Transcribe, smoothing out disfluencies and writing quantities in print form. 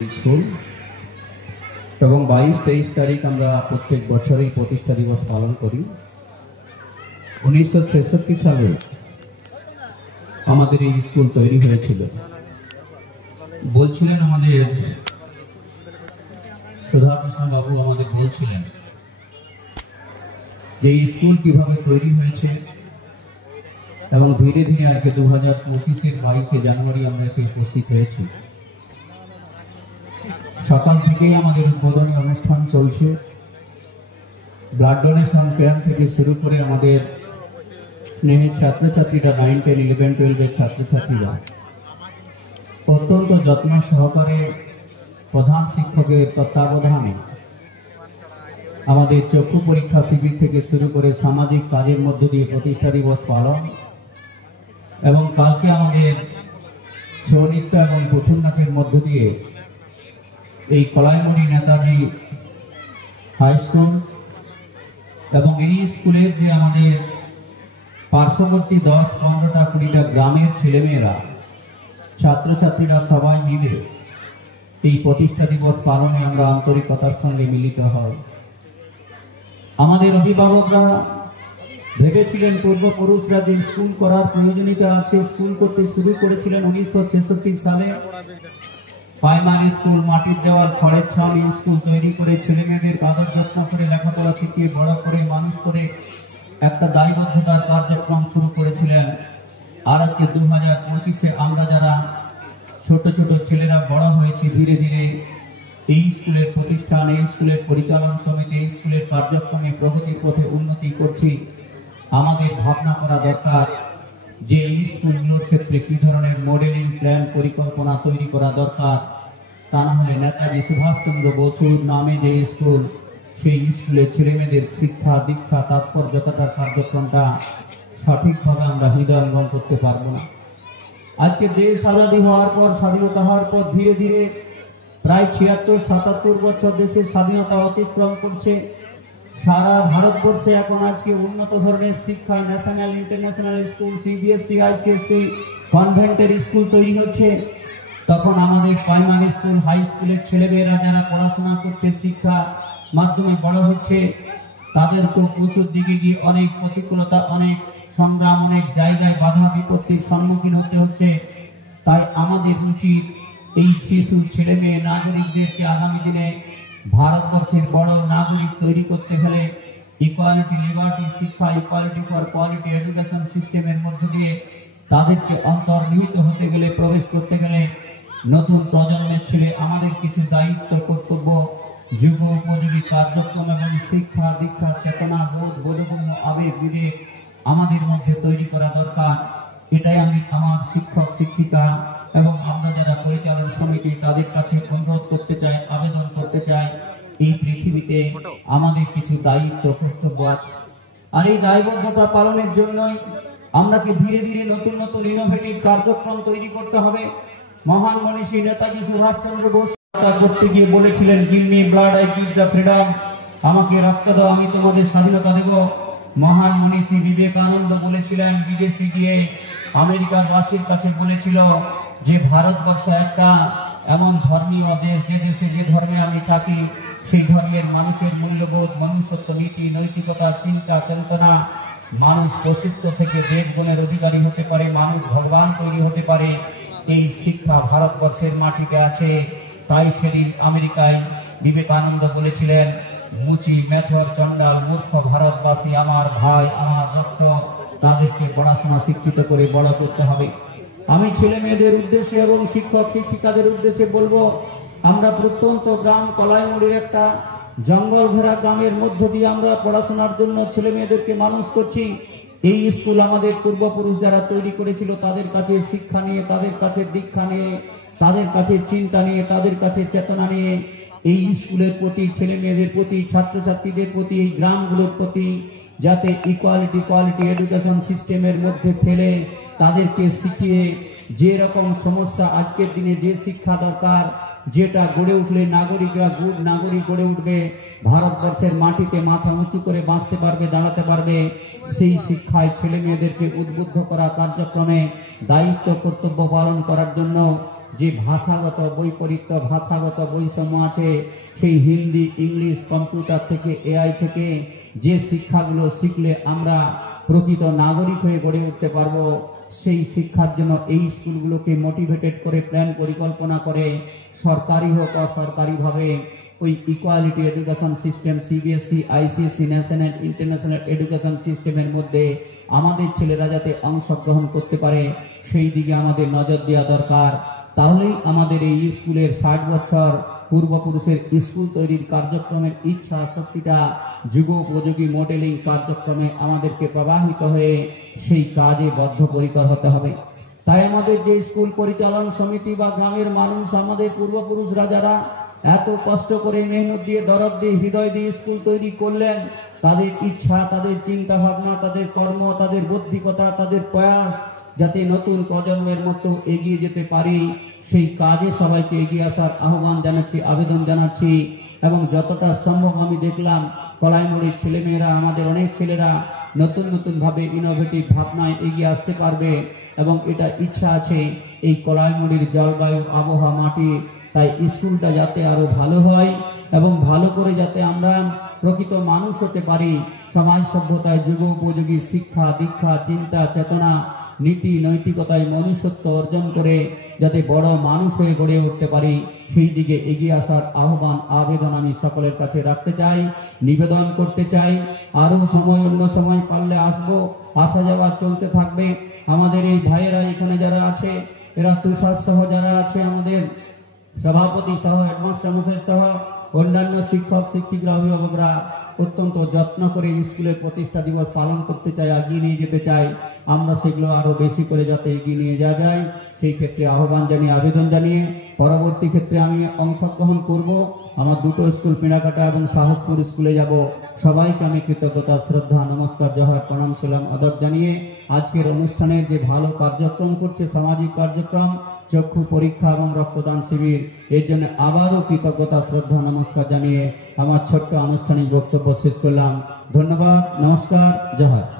School এবং 22-23 তারিখ আমরা প্রত্যেক বছরই প্রতিষ্ঠা দিবস পালন করি। 1966 সালে আমাদের এই স্কুল তৈরি হয়েছিল। বলছিলেন আমাদের সুধাকৃষ্ণ বাবু আমাদের বলছিলেন যে এই স্কুল কিভাবে তৈরি হয়েছে এবং ধীরে ধীরে আজকে 2025-এর 22 জানুয়ারি আমরা এসে উপস্থিত হয়েছি। সকাল থেকেই আমাদের উদ্বোধনী অনুষ্ঠান চলছে। ব্লাড ডোনেশন ক্যাম্প থেকে শুরু করে আমাদের স্নেহের ছাত্রছাত্রীরা 9, 10, 11, 12-এর ছাত্রছাত্রীরা অত্যন্ত যত্ন সহকারে প্রধান শিক্ষকের তত্ত্বাবধানে আমাদের চক্ষু পরীক্ষা শিবির থেকে শুরু করে সামাজিক কাজের মধ্য দিয়ে প্রতিষ্ঠা দিবস পালন এবং কালকে আমাদের ছৌ নৃত্য এবং পুতুল নাচের মধ্য দিয়ে এই কলাইমুড়ি নেতাজি হাই স্কুল এবং এই স্কুলের যে আমাদের পার্শ্ববর্তী 10-15টা 20টা গ্রামের ছেলেমেয়েরা ছাত্রছাত্রীরা সবাই মিলে এই প্রতিষ্ঠা দিবস পালনে আমরা আন্তরিকতার সঙ্গে মিলিত হই। আমাদের অভিভাবকরা ভেবেছিলেন পূর্বপুরুষরা যে স্কুল করার প্রয়োজনীয়তা আছে, স্কুল করতে শুরু করেছিলেন 1966 সালে। প্রাইমারি স্কুল, মাটির দেওয়াল, খড়ের ছাউনি স্কুল তৈরি করে ছেলে মেয়েদের আদর যত্ন করে লেখাপড়া শিখিয়ে বড় করে মানুষ করে একটা দায়বদ্ধতার কার্যক্রম শুরু করেছিলেন। আর আজকে 2025-এ আমরা যারা ছোট ছোট ছেলেরা বড় হয়েছি, ধীরে ধীরে এই স্কুলের প্রতিষ্ঠান, এই স্কুলের পরিচালন সমিতি, এই স্কুলের কার্যক্রমে প্রগতির পথে উন্নতি করছি। আমাদের ভাবনা করা দরকার যে এই স্কুলগুলোর ক্ষেত্রে কি ধরনের মডেলিং প্ল্যান পরিকল্পনা তৈরি করা দরকার। তা না হলে নেতাজি সুভাষচন্দ্র বসুর নামে যে স্কুল, সেই স্কুলে ছেলে মেয়েদের শিক্ষা দীক্ষা তাৎপর্যতার কার্যক্রমটা সঠিকভাবে আমরা হৃদয়ঙ্গম করতে পারবো না। আজকে দেশ আজাদি হওয়ার পর, স্বাধীনতা হওয়ার পর ধীরে ধীরে প্রায় 76-77 বছর দেশের স্বাধীনতা অতিক্রম করছে। সারা ভারতবর্ষে এখন আজকে উন্নত ধরনের শিক্ষা, national international school, CBSE, ICSE, কনভেন্টের স্কুল তৈরি হচ্ছে। তখন আমাদের প্রাইমারি স্কুল, হাই স্কুলের ছেলেমেয়েরা যারা পড়াশোনা করছে, শিক্ষা মাধ্যমে বড় হচ্ছে, তাদেরকে উঁচুর দিকে গিয়ে অনেক প্রতিকূলতা, অনেক সংগ্রাম, অনেক জায়গায় বাধা বিপত্তির সম্মুখীন হতে হচ্ছে। তাই আমাদের উচিত এই শিশু ছেলে মেয়ে নাগরিকদেরকে আগামী দিনে ভারতবর্ষের বড় নাগরিক তৈরি করতে হলে ইকুয়ালিটি, লিবার্টি, শিক্ষা, ইকুয়ালিটি ফর কোয়ালিটি এডুকেশন সিস্টেমের মধ্য দিয়ে তাদেরকে অন্তর্নিহিত হতে গেলে, প্রবেশ করতে গেলে নতুন প্রজন্মের ছেলে আমাদের কিছু দায়িত্ব, কর্তব্য, যুব উপযোগী কার্যক্রম এবং শিক্ষা দীক্ষা চেতনা বোধ, বোধগম্য আবেগ, বিবেক আমাদের মধ্যে তৈরি করা দরকার। এটাই আমি আমার শিক্ষক শিক্ষিকা এবং আমরা যারা পরিচালন সমিতি তাদের কাছে অনুরোধ করতে চাই, আবেদন করতে চাই। এই পৃথিবীতে আমাদের কিছু দায়িত্ব কর্তব্য আছে, আর এই দায়বদ্ধতা পালনের জন্যই আমরাকে ধীরে ধীরে নতুন নতুন ইনোভেটিভ কার্যক্রম তৈরি করতে হবে। মহান মনীষী নেতাজি সুভাষচন্দ্র বোস করতে গিয়ে বলেছিলেন, give me blood, I give the freedom. আমাকে রক্ত দাও, আমি তোমাদের স্বাধীনতা দেব। মহান মনীষী বিবেকানন্দ বলেছিলেন, বিদেশে গিয়ে আমেরিকার বাসীর কাছে বলেছিল যে ভারতবর্ষ একটা এমন ধর্মীয় দেশ, যে দেশে যে ধর্মে আমি থাকি সেই ধর্মের মানুষের মূল্যবোধ, মনুষ্যত্ব, নীতি, নৈতিকতা, চিন্তা, চেতনা, মানুষ পশুত্ব থেকে দেব গুণের অধিকারী হতে পারে, মানুষ ভগবান তৈরি হতে পারে। এই শিক্ষা ভারতবর্ষের মাটিতে আছে। তাই সেদিন আমেরিকায় বিবেকানন্দ বলেছিলেন, মুচি, মেথর, চন্ডাল, মূর্খ ভারতবাসী আমার ভাই, আমার রক্ত, তাদেরকে পড়াশোনা শিক্ষিত করে বড় করতে হবে। আমি ছেলে মেয়েদের উদ্দেশ্যে এবং শিক্ষক শিক্ষিকাদের উদ্দেশ্যে বলবো, আমরা প্রত্যন্ত গ্রাম কলাইমুড়ির একটা জঙ্গল ঘেরা গ্রামের মধ্য দিয়ে আমরা পড়াশোনার জন্য ছেলে মেয়েদেরকে মানুষ করছি। এই স্কুল আমাদের পূর্বপুরুষ যারা তৈরি করেছিল তাদের কাছে শিক্ষা নিয়ে, তাদের কাছে দীক্ষা নিয়ে, তাদের কাছে চিন্তা নিয়ে, তাদের কাছে চেতনা নিয়ে এই স্কুলের প্রতি, ছেলে মেয়েদের প্রতি, ছাত্রছাত্রীদের প্রতি, এই গ্রামগুলোর প্রতি যাতে ইকুয়ালিটি কোয়ালিটি এডুকেশন সিস্টেমের মধ্যে ফেলে তাদেরকে শিখিয়ে যে রকম সমস্যা আজকের দিনে যে শিক্ষা দরকার, যেটা গড়ে উঠলে নাগরিকরা গুড নাগরিক গড়ে উঠবে, ভারতবর্ষের মাটিতে মাথা উঁচু করে বাঁচতে পারবে, দাঁড়াতে পারবে, সেই শিক্ষায় ছেলে মেয়েদেরকে উদ্বুদ্ধ করা কার্যক্রমে দায়িত্ব কর্তব্য পালন করার জন্য যে ভাষাগত বৈপরীত্য, ভাষাগত বৈষম্য আছে, সেই হিন্দি, ইংলিশ, কম্পিউটার থেকে, এআই থেকে যে শিক্ষাগুলো শিখলে আমরা প্রকৃত নাগরিক হয়ে গড়ে উঠতে পারবো, সেই শিক্ষার জন্য এই স্কুলগুলোকে মোটিভেটেড করে প্ল্যান পরিকল্পনা করে সরকারি হোক অসরকারিভাবে ওই equality education system, CBSE, ICSE, national international education সিস্টেমের মধ্যে আমাদের ছেলেরা যাতে অংশগ্রহণ করতে পারে সেই দিকে আমাদের নজর দেওয়া দরকার। তাহলেই আমাদের এই স্কুলের 60 বছর পূর্বপুরুষের স্কুল তৈরির কার্যক্রমের ইচ্ছা শক্তিটা যুগোপযোগী মডেলিং কার্যক্রমে আমাদেরকে প্রবাহিত হয়ে সেই কাজে বদ্ধপরিকর হতে হবে। তাই আমাদের যে স্কুল পরিচালন সমিতি বা গ্রামের মানুষ, আমাদের পূর্বপুরুষরা যারা এত কষ্ট করে মেহনত দিয়ে, দরদ দিয়ে, হৃদয় দিয়ে স্কুল তৈরি করলেন, তাদের ইচ্ছা, তাদের চিন্তা ভাবনা, তাদের কর্ম, তাদের বুদ্ধিকতা, তাদের প্রয়াস যাতে নতুন প্রজন্মের মতো এগিয়ে যেতে পারি, সেই কাজে সবাইকে এগিয়ে আসার আহ্বান জানাচ্ছি, আবেদন জানাচ্ছি। এবং যতটা সম্ভব আমি দেখলাম কলাইমুড়ির ছেলেমেয়েরা, আমাদের অনেক ছেলেরা নতুন নতুন ভাবে ইনোভেটিভ ভাবনায় এগিয়ে আসতে পারবে এবং এটা ইচ্ছা আছে এই কলাইমুড়ির জলবায়ু, আবহাওয়া, মাটি, তাই স্কুলটা যাতে আরো ভালো হয় এবং ভালো করে যাতে আমরা প্রকৃত মানুষ হতে পারি, সমাজ সভ্যতায় যুগোপযোগী শিক্ষা, দীক্ষা, চিন্তা, চেতনা, নীতি, নৈতিকতায় মনুষ্যত্ব অর্জন করে যাতে বড় মানুষ হয়ে গড়ে উঠতে পারি, সেই দিকে এগিয়ে আসার আহ্বান, আবেদন আমি সকলের কাছে রাখতে চাই, নিবেদন করতে চাই। আরো সময়, অন্য সময় পারলে আসবো, আসা যাওয়া চলতে থাকবে। আমাদের এই ভাইয়েরা এখানে যারা আছে, এরা তুষার সহ যারা আছে, আমাদের সভাপতি সহ, হেডমাস্টার মশাই সহ অন্যান্য শিক্ষক শিক্ষিকরা, অভিভাবকরা অত্যন্ত যত্ন করে স্কুলের প্রতিষ্ঠা দিবস পালন করতে চাই, এগিয়ে নিয়ে যেতে চাই। আমরা সেগুলো আরো বেশি করে যাতে এগিয়ে নিয়ে যাওয়া যায় সেই ক্ষেত্রে আহ্বান জানিয়ে, আবেদন জানিয়ে পরবর্তী ক্ষেত্রে আমি অংশগ্রহণ করব। আমার দুটো স্কুল, পিনাকাটা এবং সাহসপুর স্কুলে যাব। সবাইকে আমি কৃতজ্ঞতা, শ্রদ্ধা, নমস্কার, জোহার, প্রণাম, সালাম, আদব জানিয়ে আজকের অনুষ্ঠানের যে ভালো কার্যক্রম করছে, সামাজিক কার্যক্রম, চক্ষু পরীক্ষা এবং রক্তদান শিবির, এর জন্য আবারও কৃতজ্ঞতা, শ্রদ্ধা, নমস্কার জানিয়ে আমার ছোট্ট আনুষ্ঠানিক বক্তব্য শেষ করলাম। ধন্যবাদ, নমস্কার, জোহার।